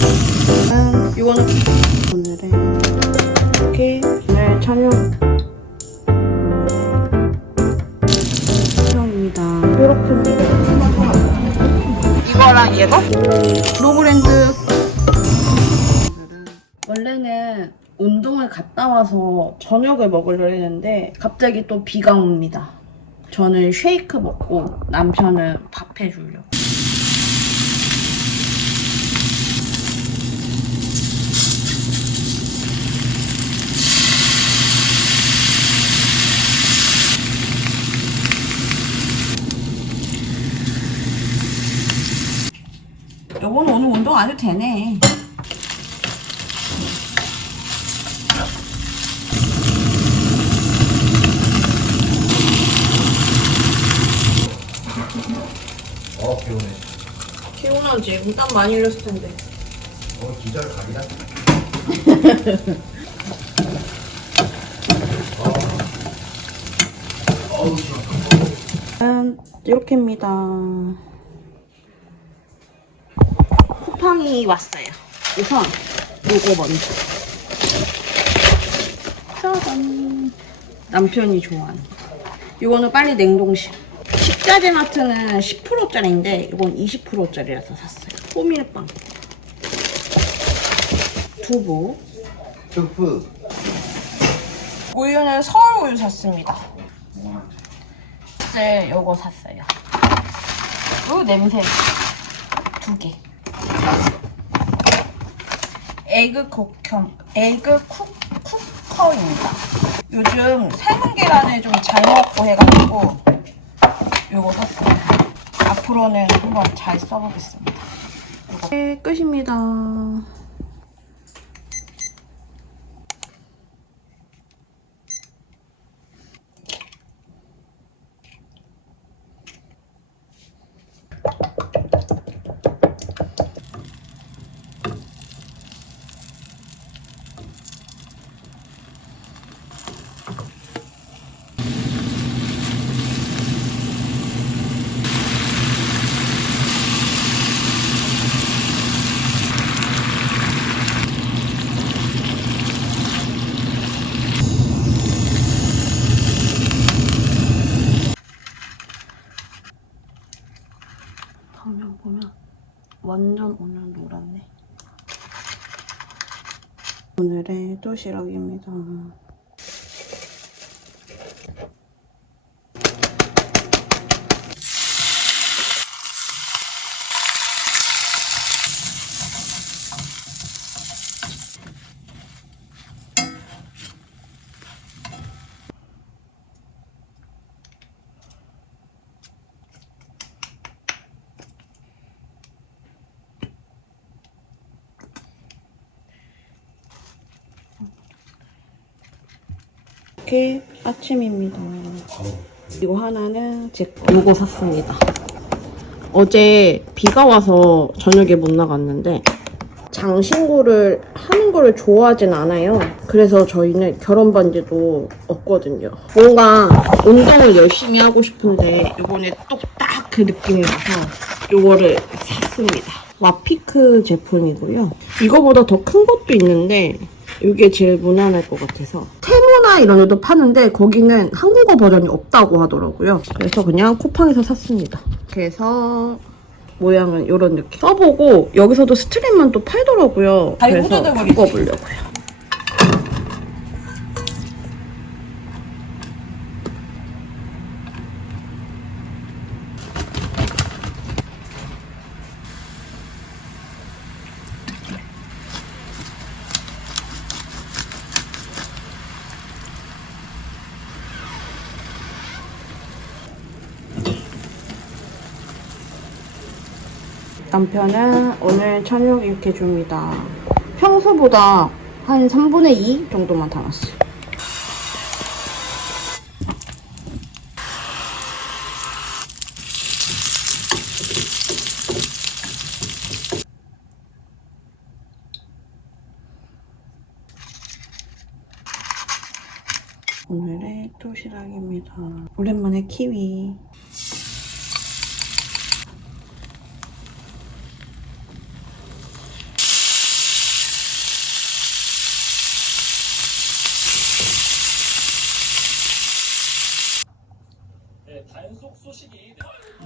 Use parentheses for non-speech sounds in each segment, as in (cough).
음, 이거는 오늘은 이렇게 오늘 저녁 처음입니다. 이렇게 이거랑 얘가 로브랜드 원래는 운동을 갔다 와서 저녁을 먹으려 했는데 갑자기 또 비가 옵니다. 저는 쉐이크 먹고 남편은 밥 해주려고. 해도 되네. 어 개운해. 피곤하지. 땀 많이 흘렸을 텐데. 어 기절 각이다. 어우 시원. 짠, 이렇게입니다. 쿠팡이 왔어요. 우선 요거 먼저. 짜잔. 남편이 좋아하는. 이거는 빨리 냉동실. 식자재 마트는 10%짜리인데 이건 20%짜리라서 샀어요. 호밀빵. 두부. 투프. 우유는 서울 우유 샀습니다. 이제 요거 샀어요. 요 냄새 두 개. 에그 쿠컴, 에그 쿠, 쿠커입니다. 요즘 삶은 계란을 좀 잘 먹고 해가지고 요거 샀어요. 앞으로는 한번 잘 써보겠습니다. 네, 끝입니다. 화면 보면 완전 오늘 노랗네. 도시락입니다. 이렇게 아침입니다. 이거 하나는 제 거. 이거 샀습니다. 어제 비가 와서 저녁에 못 나갔는데 장신구를 하는 거를 좋아하진 않아요. 그래서 저희는 결혼 반지도 없거든요. 뭔가 운동을 열심히 하고 싶은데 이번에 똑딱 그 느낌이 나서 이거를 샀습니다. 와피크 제품이고요. 이거보다 더 큰 것도 있는데 이게 제일 무난할 것 같아서 테 모나 이런 데도 파는데 거기는 한국어 버전이 없다고 하더라고요. 그래서 그냥 쿠팡에서 샀습니다. 그래서 모양은 이런 느낌. 써보고 여기서도 스트랩만 또 팔더라고요. 그래서? 바꿔보려고요. 남편은 오늘 저녁 이렇게 줍니다. 평소보다 한 3분의 2 정도만 담았어요. 오늘의 도시락입니다. 오랜만에 키위.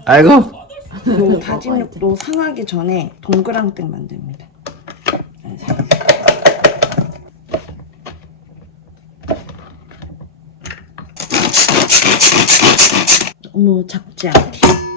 아이고. 요 다진 육도 상하기 전에 동그랑땡 만듭니다. 너무 작지 않게.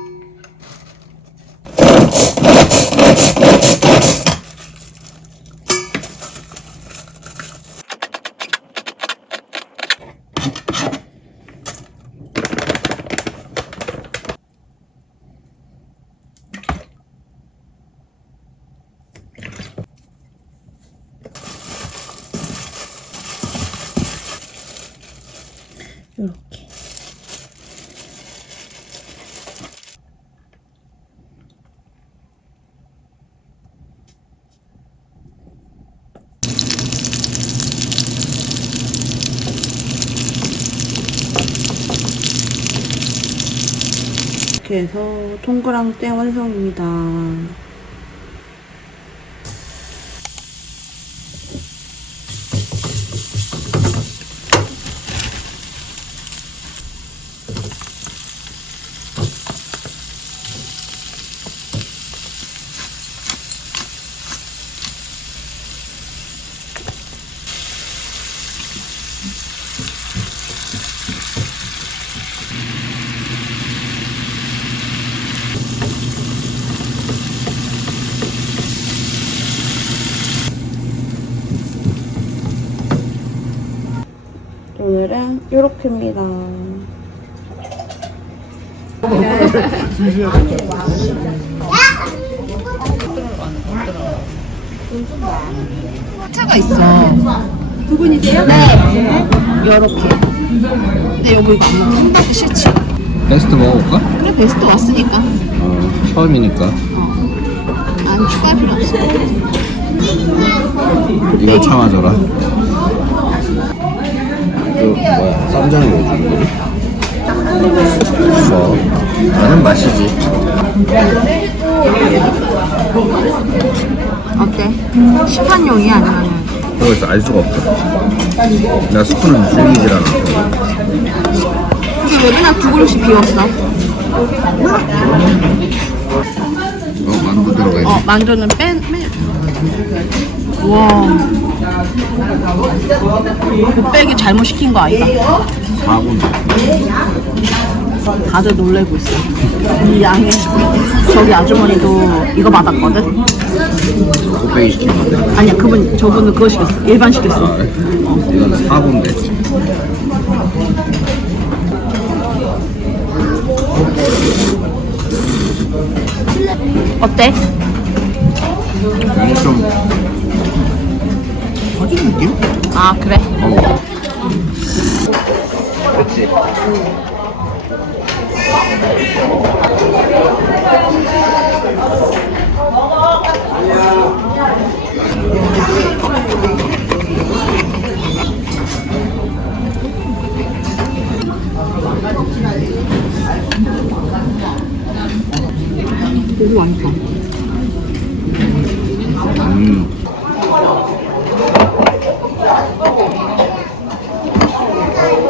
이렇게 해서 동그랑땡 완성입니다. 오늘은 요렇게입니다. 차가 있어. 두 분이세요? 네. 요렇게. 근데 여보 이거 안 먹기 싫지? 베스트 먹어볼까? 그래 베스트 왔으니까. 어, 처음이니까. 안 추가할 필요 없어. 이거 참아줘라. 그, 뭐야, 쌈장이 왜 주는 거지? 뭐, 나는 맛이지. 어때? 시판용이 아니면 그거에서 알 수가 없어. 나 스프는 줄이질 않아. 이게 왜 맨날 두 그릇씩 비웠어? 어, 만두 들어가 있네. 어 만두는 뺀 빼. 와. 곱빼기 잘못 시킨 거 아이가? 4분. 다들 놀래고 있어. 이 양에 저기 아주머니도 이거 받았거든. 곱빼기 시킨 건데. 아니야 그분 저분은 그거 시켰어. 일반 시켰어. 아, 이건 4분데. 어때? 이거 좀. 느낌? 아 그래. 어. 너무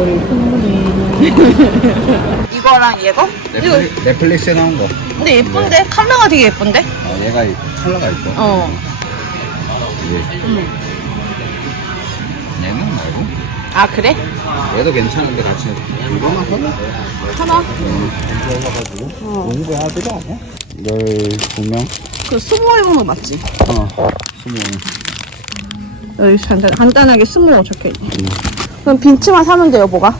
(laughs) 이거랑 얘가? 넷플릭, 넷플릭스에 나온 거. 근데 예쁜데? 컬러가 되게 예쁜데? 어, 얘가 이 컬러가 있고. 어. 얘. 얘는 말고. 아 그래? 얘도 괜찮은데 같이 이거만 사나? 하나? 들어가가지고 공부하지도 않아? 12명? 그 스모 입은 거 맞지? 어 20명 여기 간단, 간단하게 스모 적혀있네 그럼 빈치만 사면 돼요 뭐가?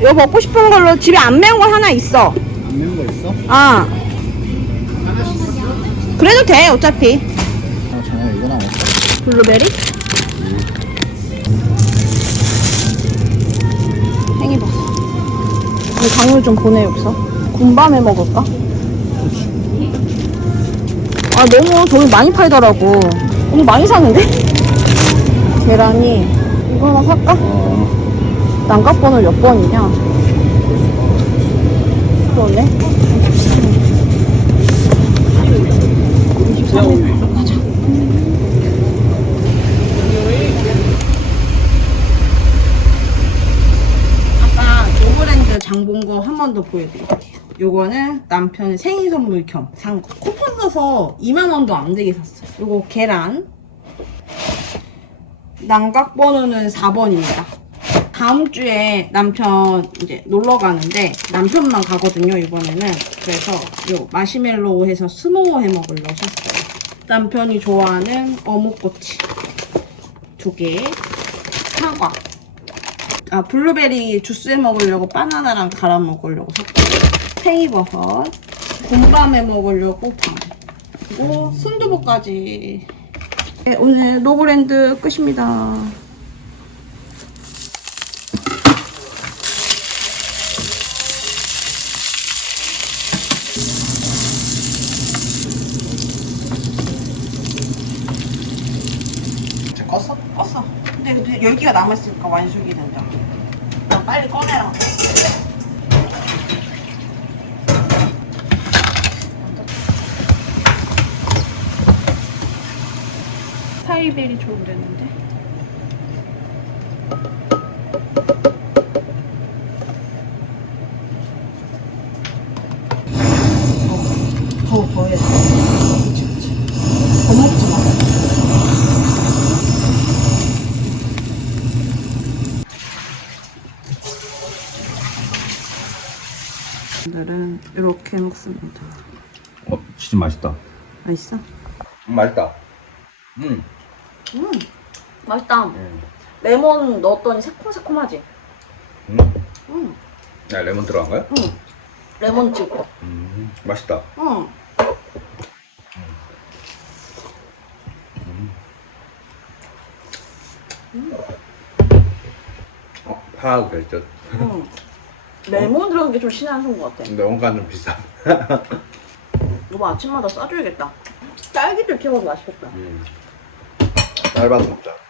이거 먹고 싶은 걸로 집에 안 매운 거 하나 있어 있는 거 있어? 아 그래도 돼 어차피 아 정말 이거 남았어 블루베리? 이 강물 좀 보내옵소. 군밤에 먹을까? 아 너무 저기 많이 팔더라고. 너무 많이 사는데? 계란이 이거 하나 살까? 난각번호 몇 번이냐? 그러네. 23일 가자. 아까 오브랜드 장본 거 한 번 더 보여드릴게요. 요거는 남편 생일 선물 겸 산 거. 쿠폰 써서 2만 원도 안 되게 샀어요. 요거 계란. 난각 번호는 4번입니다. 다음 주에 남편 이제 놀러 가는데 남편만 가거든요, 이번에는. 그래서 요 마시멜로우 해서 스모어 해 먹으려고 샀어요. 남편이 좋아하는 어묵꼬치 두 개, 사과. 아, 블루베리 주스 해 먹으려고 바나나랑 갈아 먹으려고 샀고 팽이버섯 곰밤에 먹으려고 방 그리고 순두부까지 네, 오늘 노브랜드 끝입니다. 자, 껐어? 껐어. 근데, 근데 열기가 남았으니까 완숙이 된다. 나 빨리 꺼내라 타이벨이 좋은데는데 더, 더 해야 돼. 그치, 그치. 마. 오늘은 이렇게 먹습니다. 어, 진짜 맛있다. 맛있어? 음, 맛있다. 음. 음, 맛있다. 음. 레몬 넣었더니 새콤새콤하지? 음. 음, 야, 레몬 들어간 거야? 음. 레몬 찍어. 음. 맛있다. 음. 어, 파하고 그랬죠. 음. (laughs) 레몬 들어간 게 좀 신한한 것 같아. 근데 원가는 좀 비싸. 이거 아침마다 싸줘야겠다. 딸기도 이렇게 먹으면 맛있겠다. 음. 쌀밥 먹자.